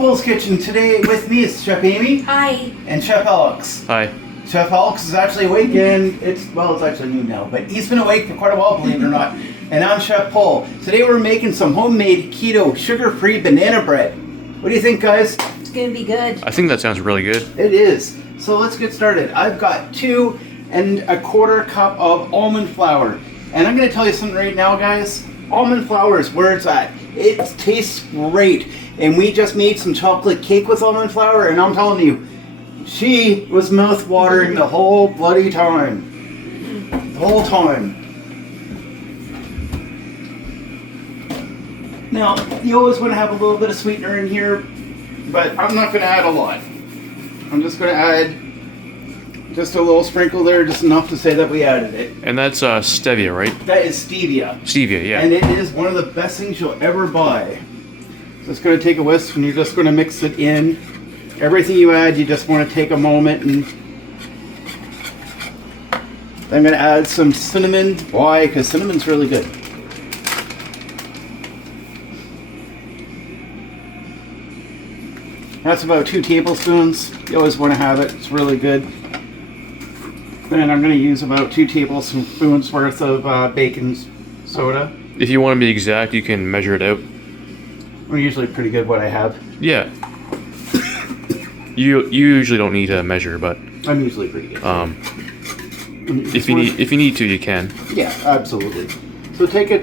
Poul's Kitchen. Today with me is Chef Amy. Hi. And Chef Alex. Hi. Chef Alex is actually awake and it's actually noon now, but he's been awake for quite a while, believe it or not. And I'm Chef Poul. Today we're making some homemade keto sugar-free banana bread. What do you think, guys? It's gonna be good. I think that sounds really good. It is. So let's get started. I've got 2 1/4 cup of almond flour. And I'm gonna tell you something right now, guys. Almond flour is where it's at. It tastes great. And we just made some chocolate cake with almond flour, and I'm telling you, she was mouth-watering the whole bloody time. The whole time. Now, you always want to have a little bit of sweetener in here, but I'm not going to add a lot. I'm just going to add just a little sprinkle there, just enough to say that we added it. And that's stevia, right? That is stevia. Stevia, yeah. And it is one of the best things you'll ever buy. So it's going to take a whisk and you're just going to mix it in. Everything you add, you just want to take a moment and I'm going to add some cinnamon. Why? Because cinnamon's really good. That's about 2 tablespoons. You always want to have it. It's really good. Then I'm going to use about 2 tablespoons worth of baking soda. If you want to be exact, you can measure it out. I'm usually pretty good what I have. Yeah. You usually don't need to measure, but I'm usually pretty good. if you need to, you can. Yeah, absolutely. So take your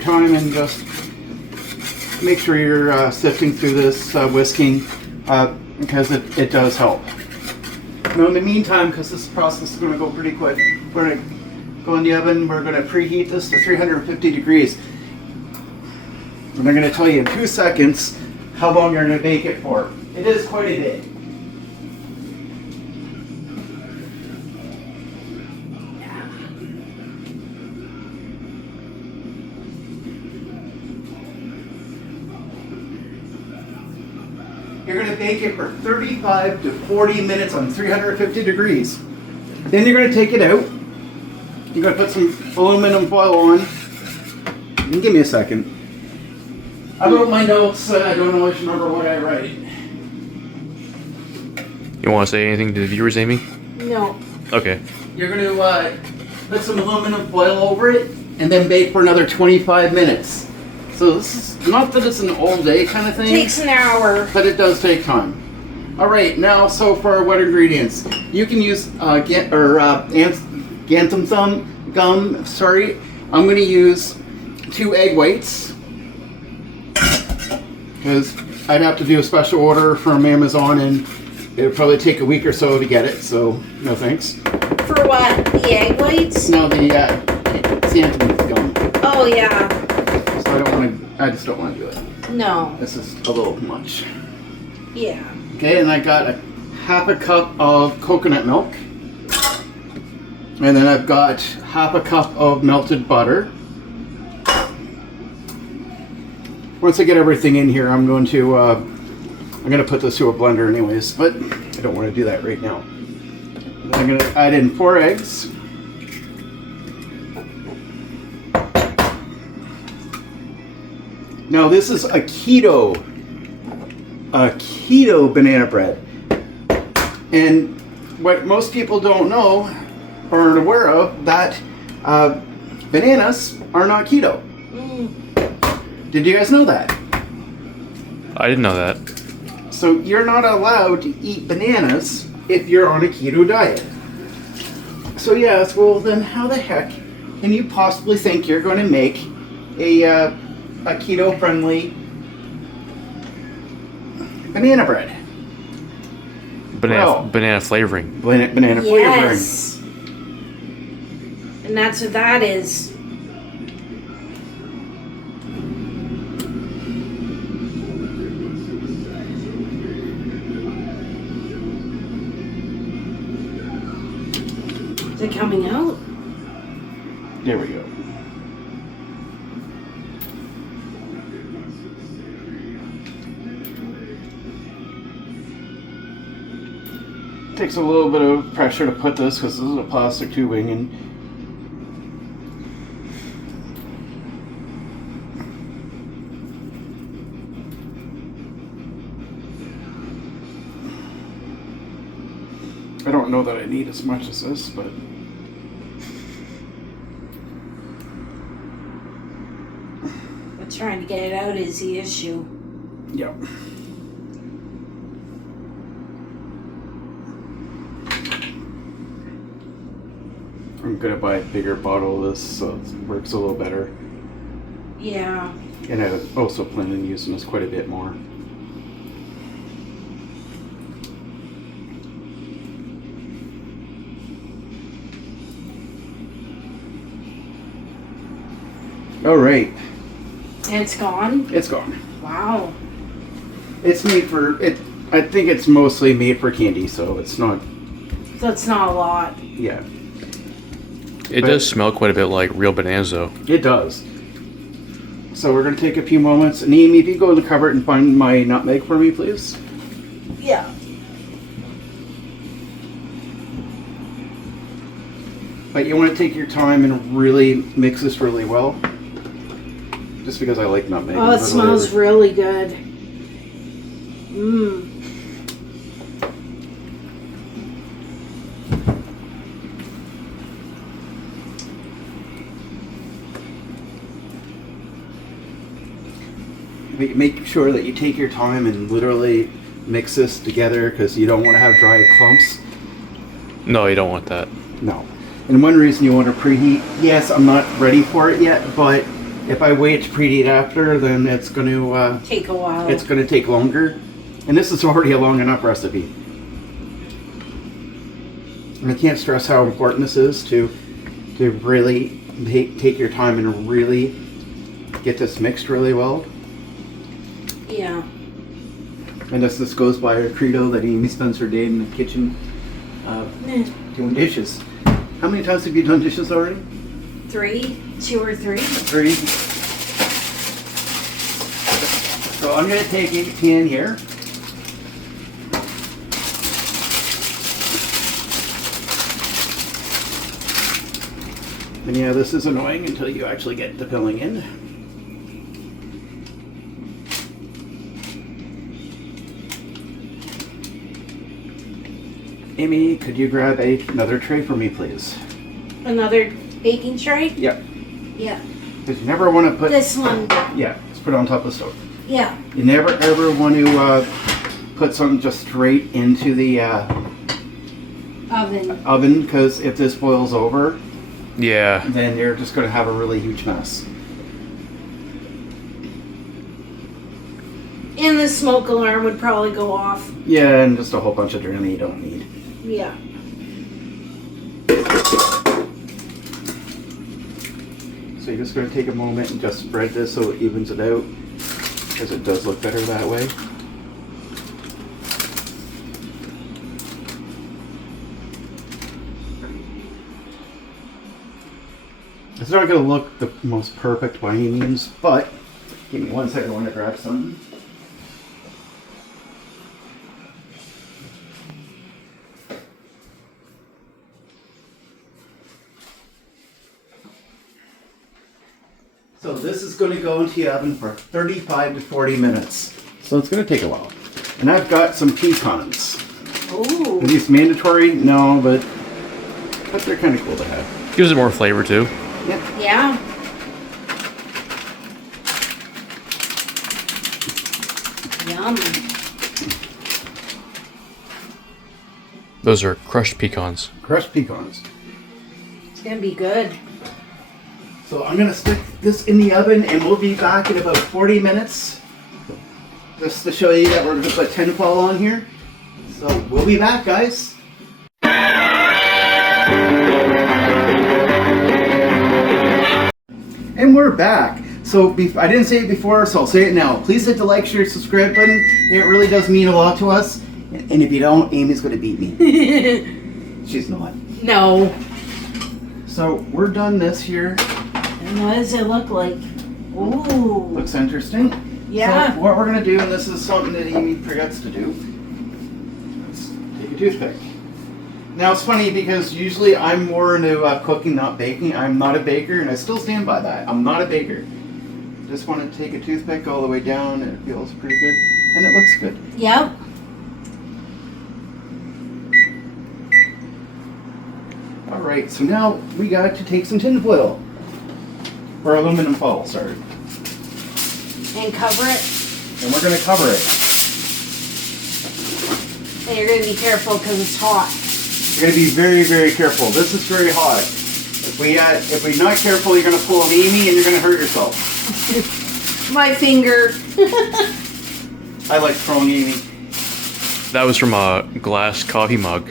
time and just make sure you're sifting through this whisking because it does help. Now in the meantime, because this process is going to go pretty quick, we're going to go in the oven. We're going to preheat this to 350 degrees. And I'm going to tell you in 2 seconds how long you're going to bake it for. It is quite a bit. You're going to bake it for 35 to 40 minutes on 350 degrees. Then you're going to take it out. You're going to put some aluminum foil on. And give me a second. I wrote my notes, I don't always remember what I write. You want to say anything to the viewers, Amy? No. Okay. You're going to put some aluminum foil over it and then bake for another 25 minutes. So this is not that it's an all day kind of thing. Takes an hour. But it does take time. All right, now so for our wet ingredients, you can use xanthan gum. Sorry, I'm going to use 2 egg whites because I'd have to do a special order from Amazon and it would probably take a week or so to get it. So no thanks. For what? The egg whites? No, the xanthan gum. Oh yeah. So I just don't want to do it. No. This is a little much. Yeah. Okay, and I got a 1/2 cup of coconut milk. And then I've got 1/2 cup of melted butter. Once I get everything in here, I'm going to put this through a blender anyways, but I don't want to do that right now. Then I'm going to add in 4 eggs. Now this is a keto banana bread. And what most people don't know or aren't aware of, that bananas are not keto. Did you guys know that? I didn't know that. So you're not allowed to eat bananas if you're on a keto diet. So yes, well then how the heck can you possibly think you're going to make a keto-friendly banana bread? Banana flavoring. Banana flavoring. Yes. And that's what that is. Is it coming out? There we go. Takes a little bit of pressure to put this because this is a plastic tubing and I don't know that I need as much as this, but But trying to get it out is the issue. yeah. I'm gonna buy a bigger bottle of this so it works a little better. Yeah. And I also plan on using this quite a bit more. All right, And it's gone? it's gone. Wow. It's made for it. I think it's mostly made for candy, so it's not. So it's not a lot. Yeah, It does smell quite a bit like real bananas, though. it does. So we're gonna take a few moments. And Amy, if you go in the cupboard and find my nutmeg for me, please. Yeah. But you want to take your time and really mix this really well. Just because I like nutmeg. Oh, it smells really good. Mmm. Make sure that you take your time and literally mix this together because you don't want to have dry clumps. No, you don't want that. No. And one reason you want to preheat, yes, I'm not ready for it yet, but if I wait to preheat after, then it's going to Take a while. it's going to take longer. And this is already a long enough recipe. And I can't stress how important this is to really take your time and really get this mixed really well. Yeah. And this goes by a credo that Amy spends her day in the kitchen doing dishes. How many times have you done dishes already? 2 or 3. 3. So I'm going to take a pan here. And yeah, this is annoying until you actually get the filling in. Amy, could you grab another tray for me, please? Another baking tray? Yep. Yeah. Because you never want to put... This one. Yeah, let's put it on top of the stove. Yeah. You never ever want to put something just straight into the Oven. because if this boils over, Yeah. then you're just going to have a really huge mess. And the smoke alarm would probably go off. Yeah, and just a whole bunch of drama you don't need. Yeah. So you're just going to take a moment and just spread this so it evens it out, because it does look better that way. It's not going to look the most perfect by any means, but give me 1 second, I want to grab something. So this is going to go into the oven for 35 to 40 minutes. So it's going to take a while. And I've got some pecans. Ooh. Are these mandatory? No, but they're kind of cool to have. Gives it more flavor, too. Yeah. Yeah. Yum. Those are crushed pecans. Crushed pecans. It's gonna be good. So I'm going to stick this in the oven and we'll be back in about 40 minutes. Just to show you that we're going to put tinfoil on here. So we'll be back, guys. And we're back. So I didn't say it before, so I'll say it now. Please hit the like, share, subscribe button. It really does mean a lot to us. And if you don't, Amy's going to beat me. She's not. No. So we're done this here. And what does it look like? Ooh. Looks interesting. Yeah. So what we're going to do, and this is something that Amy forgets to do, is take a toothpick. Now it's funny because usually I'm more into cooking, not baking. I'm not a baker, and I still stand by that. I'm not a baker. Just want to take a toothpick all the way down, and it feels pretty good, and it looks good. Yep. Alright, so now we got to take some tin foil. Or aluminum foil, sorry. And cover it. And we're going to cover it. And you're going to be careful because it's hot. You're going to be very, very careful. This is very hot. If we're not careful, you're going to pull an Amy and you're going to hurt yourself. My finger. I like throwing Amy. That was from a glass coffee mug.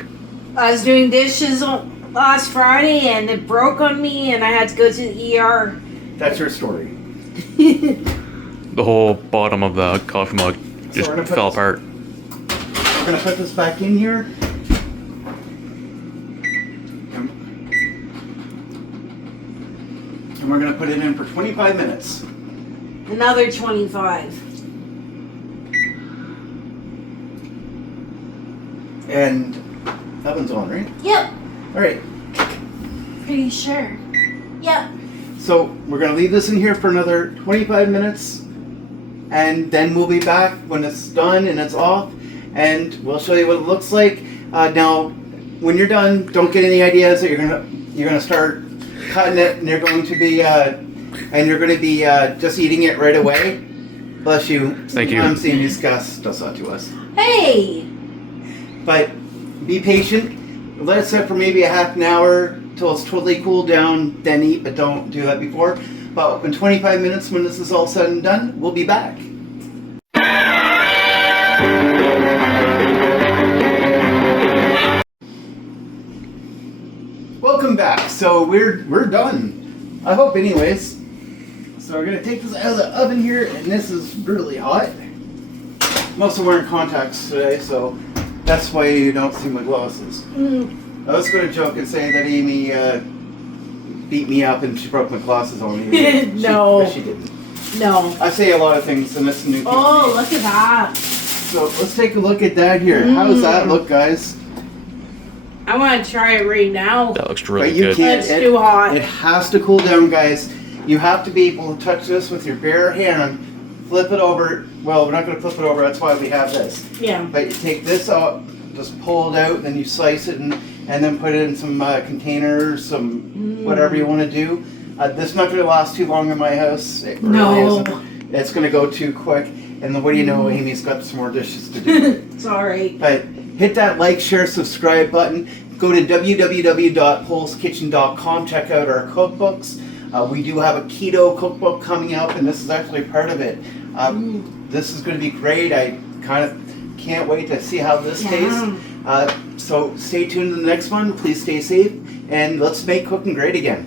I was doing dishes last Friday and it broke on me and I had to go to the ER. That's your story. The whole bottom of the coffee mug just fell apart. We're going to put this back in here. And we're going to put it in for 25 minutes. Another 25. And oven's on, right? Yep. All right. Pretty sure. Yep. So we're going to leave this in here for another 25 minutes. And then we'll be back when it's done and it's off. And we'll show you what it looks like. Now, when you're done, don't get any ideas that you're gonna start cutting it and you're going to be just eating it right away. Bless you. Thank you. I'm seeing these Gus does that to us. Hey! But be patient. Let it sit for maybe a half an hour till it's totally cooled down. Then eat, but don't do that before. But in 25 minutes, when this is all said and done, we'll be back. Welcome back. So we're done. I hope, anyways. So we're gonna take this out of the oven here, and this is really hot. I'm also wearing contacts today, so that's why you don't see my glasses. I was gonna joke and say that Amy beat me up and she broke my glasses on me. No. She didn't. No. I say a lot of things, and it's new. Oh, look at that. So let's take a look at that here. How does that look, guys? I want to try it right now. That looks really But you good. can't. It's too hot. It has to cool down, guys. You have to be able to touch this with your bare hand. Flip it over. Well, we're not going to flip it over. That's why we have this. Yeah. But you take this out, just pull it out, then you slice it and then put it in some containers, some whatever you want to do. This is not going to last too long in my house. It really isn't. It's going to go too quick. And then what do you know? Amy's got some more dishes to do. Sorry. But hit that like, share, subscribe button. Go to www.poulskitchen.com. Check out our cookbooks. We do have a keto cookbook coming up, and this is actually part of it. This is going to be great. I kind of can't wait to see how this tastes. So stay tuned to the next one. Please stay safe, and let's make cooking great again.